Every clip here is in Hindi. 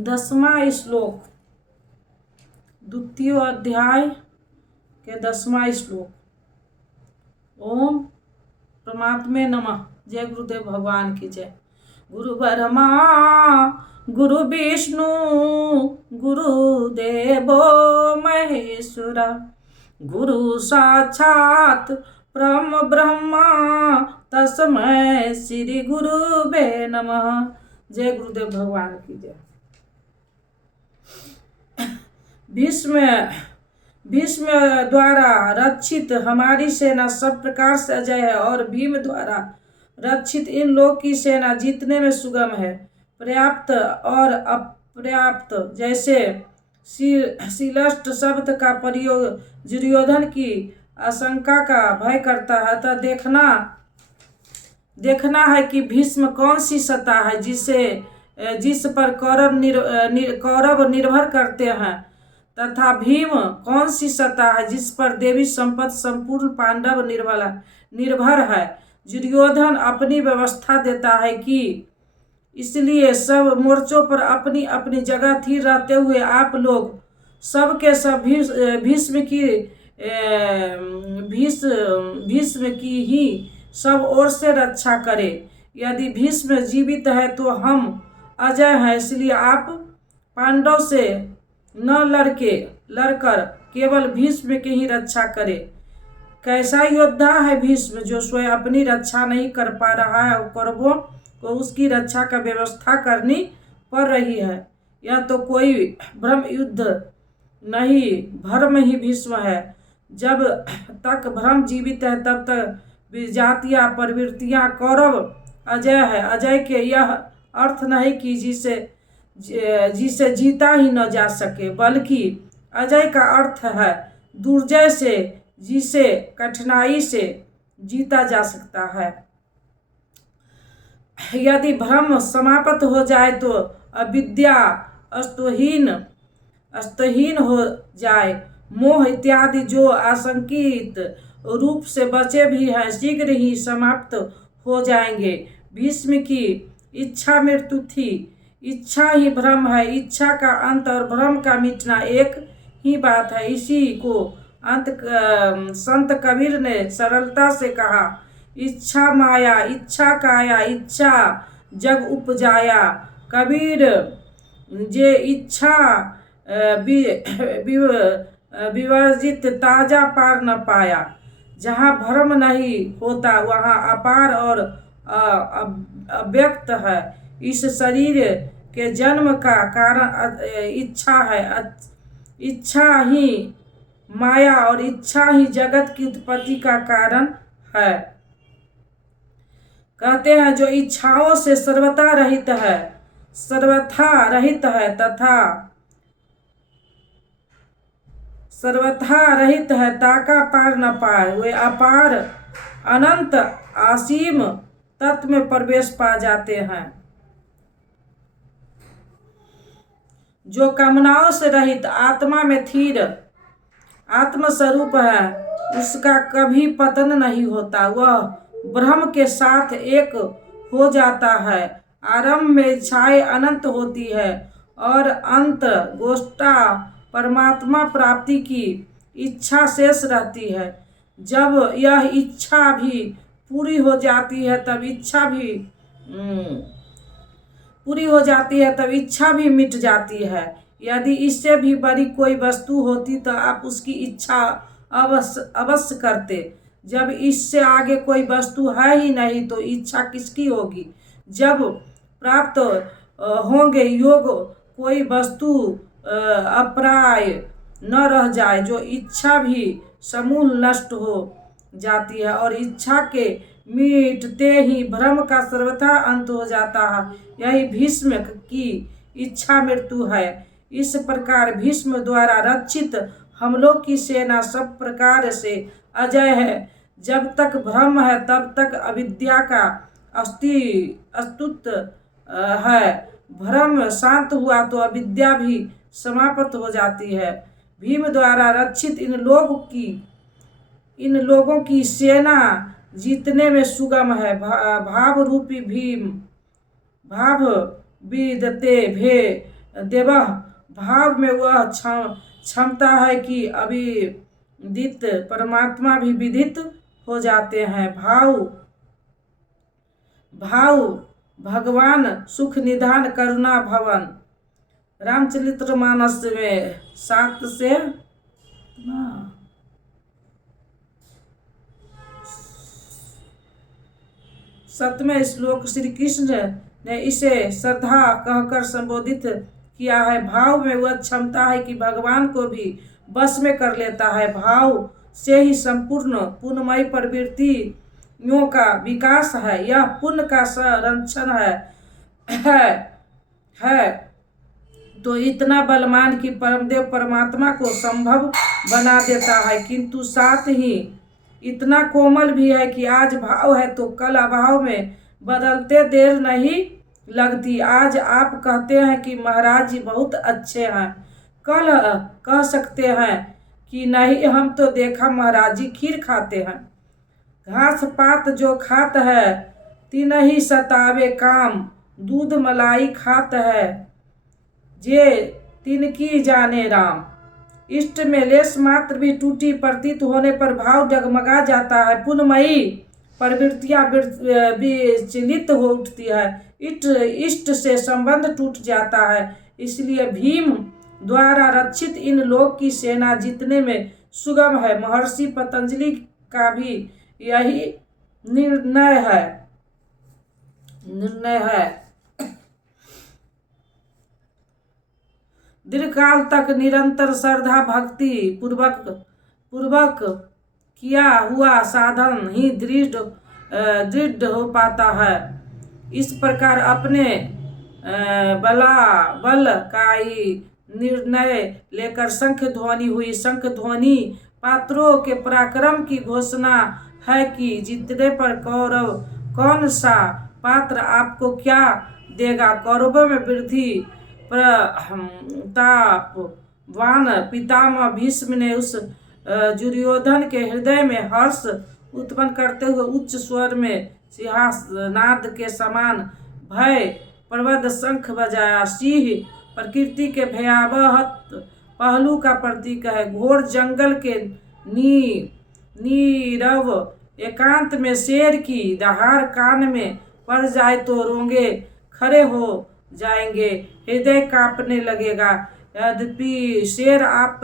10वां श्लोक, द्वितीय अध्याय के 10वां श्लोक। ओम परमात्मे नमः। जय गुरुदेव भगवान की जय। गुरु ब्रह्मा गुरु विष्णु गुरुदेवो महेश्वरा, गुरु साक्षात परम ब्रह्मा तस्मै श्री गुरुवे नमः। जय गुरुदेव भगवान की जय। भीष्म द्वारा रक्षित हमारी सेना सब प्रकार से अजय है और भीम द्वारा रक्षित इन लोग की सेना जीतने में सुगम है। पर्याप्त और अपर्याप्त जैसे शीलष्ट शब्द का प्रयोग दुर्योधन की आशंका का भय करता है, अतः देखना है कि भीष्म कौन सी सत्ता है जिस पर कौरव निर्भर करते हैं, तथा भीम कौन सी सत्ता है जिस पर देवी संपत्ति संपूर्ण पांडव निर्भर है। दुर्योधन अपनी व्यवस्था देता है कि इसलिए सब मोर्चों पर अपनी अपनी जगह स्थिर रहते हुए आप लोग सबके सब भीष्म की ही सब ओर से रक्षा करें। यदि भीष्म जीवित है तो हम अजय हैं, इसलिए आप पांडव से न लड़कर केवल भीष्म की ही रक्षा करें। कैसा योद्धा है भीष्म जो स्वयं अपनी रक्षा नहीं कर पा रहा है और कौरवों को उसकी रक्षा का व्यवस्था करनी पड़ रही है। यह तो कोई ब्रह्म युद्ध नहीं, भ्रम ही भीष्म है। जब तक भ्रम जीवित है तब तक विजातियां प्रवृत्तियां कौरव अजय है। अजय के यह अर्थ नहीं कि जिसे जीता ही न जा सके, बल्कि अजय का अर्थ है दुर्जय से जिसे कठिनाई से जीता जा सकता है। यदि भ्रम समाप्त हो जाए तो अविद्या अस्तहीन हो जाए। मोह इत्यादि जो आशंकित रूप से बचे भी हैं शीघ्र ही समाप्त हो जाएंगे। भीष्म की इच्छा मृत्यु थी, इच्छा ही भ्रम है। इच्छा का अंत और भ्रम का मिटना एक ही बात है। इसी को संत कबीर ने सरलता से कहा, इच्छा माया इच्छा काया इच्छा जग उपजाया। कबीर जे इच्छा विवर्जित ताजा पार न पाया। जहाँ भ्रम नहीं होता वहाँ अपार और अव्यक्त है। इस शरीर के जन्म का कारण इच्छा है। इच्छा ही माया और इच्छा ही जगत की उत्पत्ति का कारण है। कहते हैं जो इच्छाओं से सर्वथा रहित है ताका पार न पाए। वे अपार अनंत असीम तत्व में प्रवेश पा जाते हैं। जो कामनाओं से रहित आत्मा में स्थिर आत्मस्वरूप है उसका कभी पतन नहीं होता। वह ब्रह्म के साथ एक हो जाता है। आरंभ में इच्छाएं अनंत होती है और अंत गोष्ठा परमात्मा प्राप्ति की इच्छा शेष रहती है। जब यह इच्छा भी पूरी हो जाती है तब इच्छा भी मिट जाती है। यदि इससे भी बड़ी कोई वस्तु होती तो आप उसकी इच्छा अवश्य करते। जब इससे आगे कोई वस्तु है ही नहीं तो इच्छा किसकी होगी। जब प्राप्त होंगे योग कोई वस्तु अप्राय न रह जाए, जो इच्छा भी समूल नष्ट हो जाती है और इच्छा के मिटते ही भ्रम का सर्वथा अंत हो जाता है। यही भीष्म की इच्छा मृत्यु है। इस प्रकार भीष्म द्वारा रक्षित हम लोग की सेना सब प्रकार से अजय है। जब तक भ्रम है तब तक अविद्या का अस्तित्व है। भ्रम शांत हुआ तो अविद्या भी समाप्त हो जाती है। भीम द्वारा रक्षित इन लोगों की सेना जीतने में सुगम है। भाव रूपी भीम भाव विदते भे देवः भाव में वह क्षमता है कि अविदित परमात्मा भी विदित हो जाते हैं। भाव भगवान सुख निधान करुणा भवन। रामचरितमानस में 7 से 7वें श्लोक श्री कृष्ण ने इसे श्रद्धा कहकर संबोधित किया है। भाव में वह क्षमता है कि भगवान को भी बस में कर लेता है। भाव से ही संपूर्ण पुण्यमयी प्रवृत्तियों का विकास है। यह पुण्य का संरक्षण है तो इतना बलवान कि परमदेव परमात्मा को संभव बना देता है, किंतु साथ ही इतना कोमल भी है कि आज भाव है तो कल अभाव में बदलते देर नहीं लगती। आज आप कहते हैं कि महाराज जी बहुत अच्छे हैं, कल कह सकते हैं कि नहीं, हम तो देखा महाराज जी खीर खाते हैं। घास पात जो खात है तीन ही सतावे काम, दूध मलाई खात है जे तिनकी जाने राम। इष्ट में लेस मात्र भी टूटी प्रतीत होने पर भाव डगमगा जाता है। पुण्यमयी प्रवृत्तियां विचलित हो उठती है। इष्ट से संबंध टूट जाता है। इसलिए भीम द्वारा रक्षित इन लोक की सेना जीतने में सुगम है। महर्षि पतंजलि का भी यही निर्णय है। दीर्घकाल तक निरंतर श्रद्धा भक्ति पूर्वक किया हुआ साधन ही दृढ़ हो पाता है। इस प्रकार अपने बल का ही निर्णय लेकर शंख ध्वनि हुई। शंख ध्वनि पात्रों के पराक्रम की घोषणा है कि जीतने पर कौरव कौन सा पात्र आपको क्या देगा। कौरवों में वृद्धि प्रतापवान पितामह भीष्म ने उस दुर्योधन के हृदय में हर्ष उत्पन्न करते हुए उच्च स्वर में सिंहनाद के समान भय प्रबद्ध शंख बजाया। सिंह प्रकृति के भयावह पहलू का प्रतीक है। घोर जंगल के नीरव एकांत में शेर की दहाड़ कान में पड़ जाए तो रोंगे खड़े हो जाएंगे, हृदय कांपने लगेगा। यद्यपि शेर आप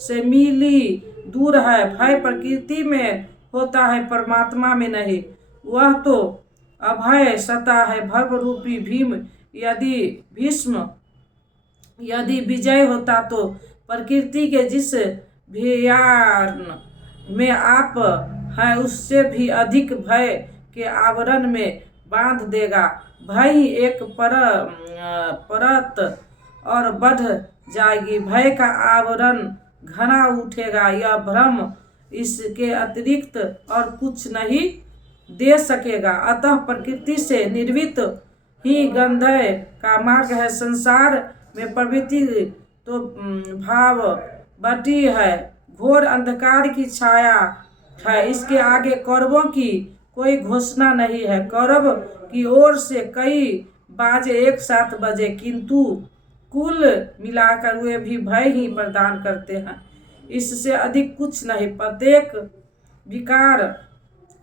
से मीली दूर है, भय प्रकृति में होता है, परमात्मा में नहीं। वह तो अभय सता है। भव रूपी भीम यदि विजय होता तो प्रकृति के जिस भयान में आप हैं उससे भी अधिक भय के आवरण में बांध देगा। भय ही एक परत और बढ़ जाएगी। भय का आवरण घना उठेगा। यह भ्रम इसके अतिरिक्त और कुछ नहीं दे सकेगा। अतः प्रकृति से निर्मित ही गंधय का मार्ग है। संसार में प्रवृत्ति तो भाव बटी है, घोर अंधकार की छाया है। इसके आगे कौरवों की कोई घोषणा नहीं है। कौरव की ओर से कई बाजे एक साथ बजे, किंतु कुल मिलाकर वे भी भय ही प्रदान करते हैं, इससे अधिक कुछ नहीं। प्रत्येक विकार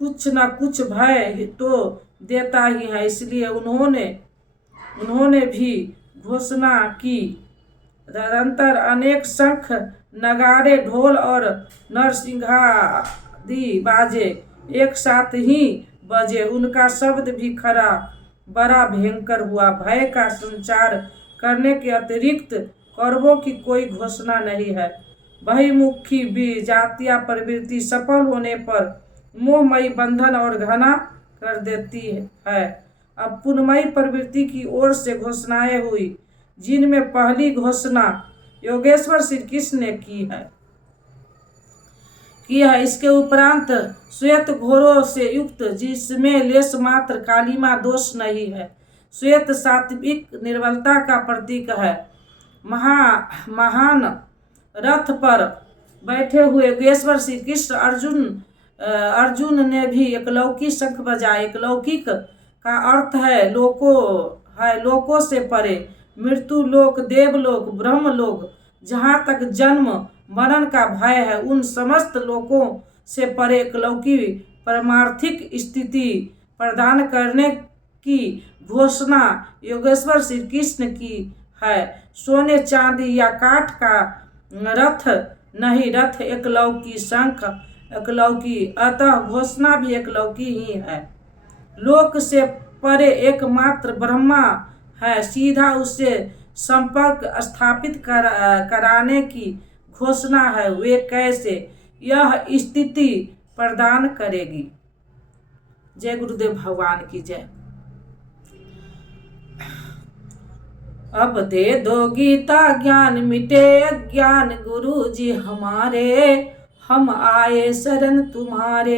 कुछ न कुछ भय तो देता ही है। इसलिए उन्होंने भी घोषणा की। निरंतर अनेक शंख नगाड़े ढोल और नरसिंहादि बाजे एक साथ ही बजे। उनका शब्द भी बड़ा भयंकर हुआ। भय का संचार करने के अतिरिक्त कौरवों की कोई घोषणा नहीं है। बहिर्मुखी भी जातीय प्रवृत्ति सफल होने पर मोहमयी बंधन और घना कर देती है। अब पुण्यमयी प्रवृत्ति की ओर से घोषणाएं हुई, जिनमें पहली घोषणा योगेश्वर श्री कृष्ण ने की है। इसके उपरांत श्वेत घोरों से युक्त, जिसमें लेश मात्र कालिमा दोष नहीं है। श्वेत सात्विक निर्मलता का प्रतीक है। महान रथ पर बैठे हुए योगेश्वर श्री कृष्ण अर्जुन ने भी एकलौकी शंख बजाया। एकलौकिक का अर्थ है लोकों से परे। मृत्यु लोक, देवलोक, ब्रह्मलोक, जहाँ तक जन्म मरण का भय है, उन समस्त लोकों से परे एकलौकी परमार्थिक स्थिति प्रदान करने की घोषणा योगेश्वर श्री कृष्ण की है। सोने चांदी या काठ का रथ नहीं, रथ एकलौकी, शंख एकलौकी, अतः घोषणा भी एकलौकी ही है। लोक से परे एकमात्र ब्रह्मा है, सीधा उससे संपर्क स्थापित कराने की घोषणा है। वे कैसे यह स्थिति प्रदान करेगी। जय गुरुदेव भगवान की जय। अब दे दो गीता ज्ञान, मिटे अज्ञान गुरु जी हमारे, हम आए शरण तुम्हारे।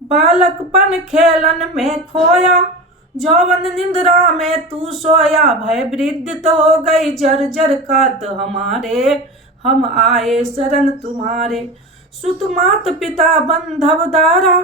बालकपन खेलन में खोया, जौवन निंद्रा में तू सोया, भय वृद्ध तो हो गई जर्जर कात हमारे, हम आए शरण तुम्हारे। सुत मात पिता बंधव दारा,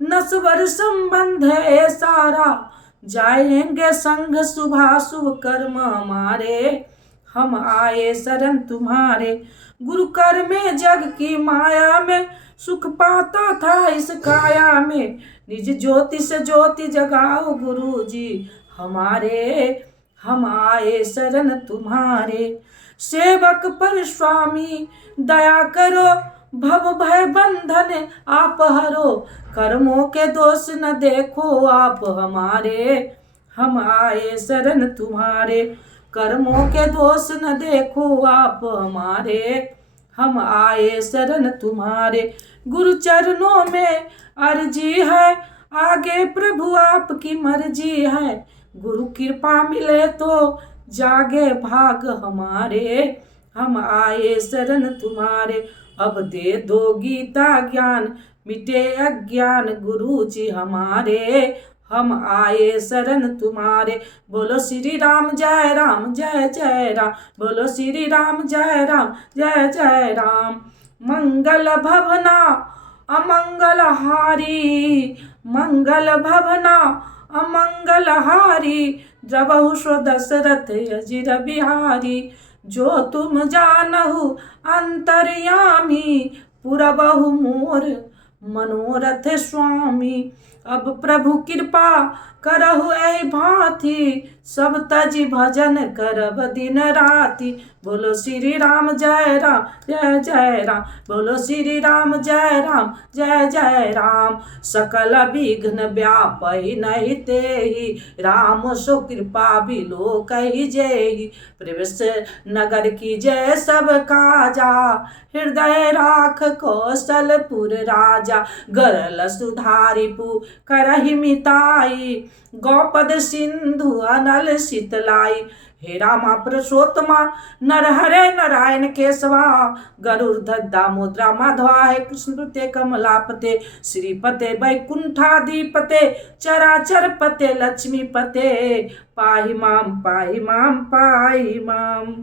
नस्वर संबंध है सारा, जाएंगे संग शुभाशुभ कर्म हमारे, हम आए शरण तुम्हारे। गुरु कर में जग की माया में, सुख पाता था इस काया में, निज ज्योति से ज्योति जगाओ गुरु जी हमारे, हम आए शरण तुम्हारे। सेवक पर स्वामी दया करो, भव भय बंधन आप हरो, कर्मों के दोष न देखो आप हमारे, हम आए शरण तुम्हारे। कर्मों के दोष न देखो आप हमारे, हम आए शरण तुम्हारे। गुरु चरणों में अर्जी है, आगे प्रभु आपकी मर्जी है, गुरु कृपा मिले तो जागे भाग हमारे, हम आए शरण तुम्हारे। अब दे दो गीता ज्ञान, मिटे अज्ञान गुरु जी हमारे, हम आए शरण तुम्हारे। बोलो श्री राम जय राम जय जय राम, बोलो श्री राम जय राम जय जय राम। मंगल भवना अमंगल हारी, मंगल भवना अमंगल हारी, जबहु सो दशरथ अजिर बिहारी, जो तुम जानहु अंतर्यामी, पुरबहु मोर मनोरथ स्वामी। अब प्रभु कृपा करहु ऐ भांति, सब तजी भजन करब दिन राति। बोलो श्री राम जय राम जय जय राम, बोलो श्री राम जय राम जय जय राम। सकल विघ्न व्यापहि नहीं तेहि, राम सो कृपा बिलो कहि जेहि। प्रवेश नगर की जय सब काजा, हृदय राख कौशलपुर राजा। गरल सुधारिपु करहि मिताई, गौपद सिंधु अनल शीतलाई। हे रामा पुरुषोत्तमा नरहरे नारायण केशवा, गरुड़ दामोदरा माधवा। हे कृष्ण ते कमलापते, श्रीपते वैकुंठाधिपते, चराचर पते लक्ष्मी पते। पाहि माम पाहि माम पाहि माम।